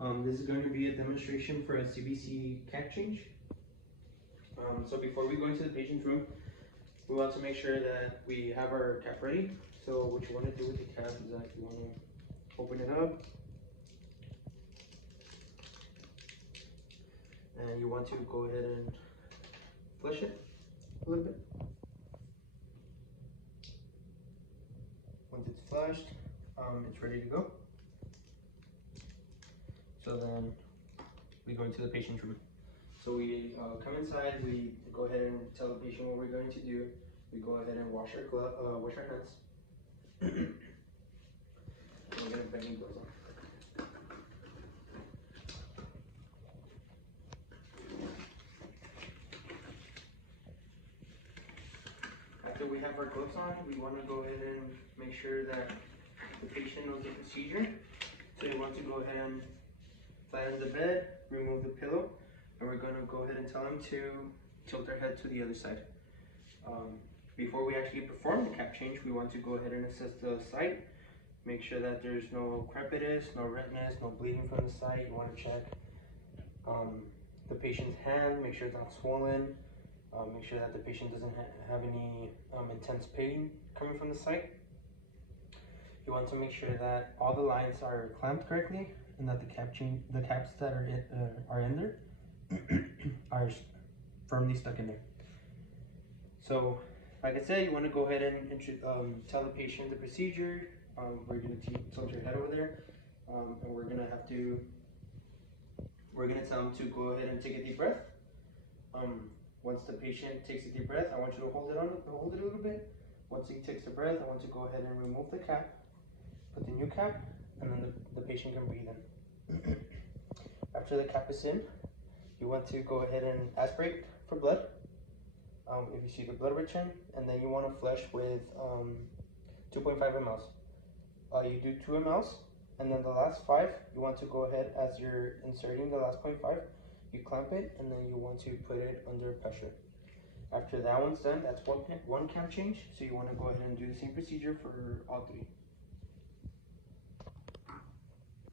This is going to be a demonstration for a CVC Capchange. So before we go into the patient's room, we want to make sure that we have our cap ready. So what you want to do with the cap is that you want to open it up, and you want to go ahead and flush it a little bit. Once it's flushed, it's ready to go. So then we go into the patient's room. So we come inside, we go ahead and tell the patient what we're going to do. We go ahead and wash our hands. And we're going to put any gloves on. After we have our gloves on, we want to go ahead and make sure that the patient knows the procedure. So you want to go ahead and flatten the bed, remove the pillow, and we're going to go ahead and tell them to tilt their head to the other side. Before we actually perform the cap change, we want to go ahead and assess the site, make sure that there's no crepitus, no redness, no bleeding from the site. You want to check the patient's hand, make sure it's not swollen, make sure that the patient doesn't have any intense pain coming from the site. You want to make sure that all the lines are clamped correctly and that the caps that are in there are firmly stuck in there. So, like I said, you want to go ahead and tell the patient the procedure. We're going to tilt your head over there, and we're going to tell them to go ahead and take a deep breath. Once the patient takes a deep breath, I want you to hold it a little bit. Once he takes a breath, I want to go ahead and remove the cap, put the new cap, and then the patient can breathe in. After the cap is in, you want to go ahead and aspirate for blood. If you see the blood return, and then you want to flush with 2.5 mLs. You do 2 mLs, and then the last 5, you want to go ahead as you're inserting the last 0.5, you clamp it, and then you want to put it under pressure. After that one's done, that's one cap change, so you want to go ahead and do the same procedure for all 3.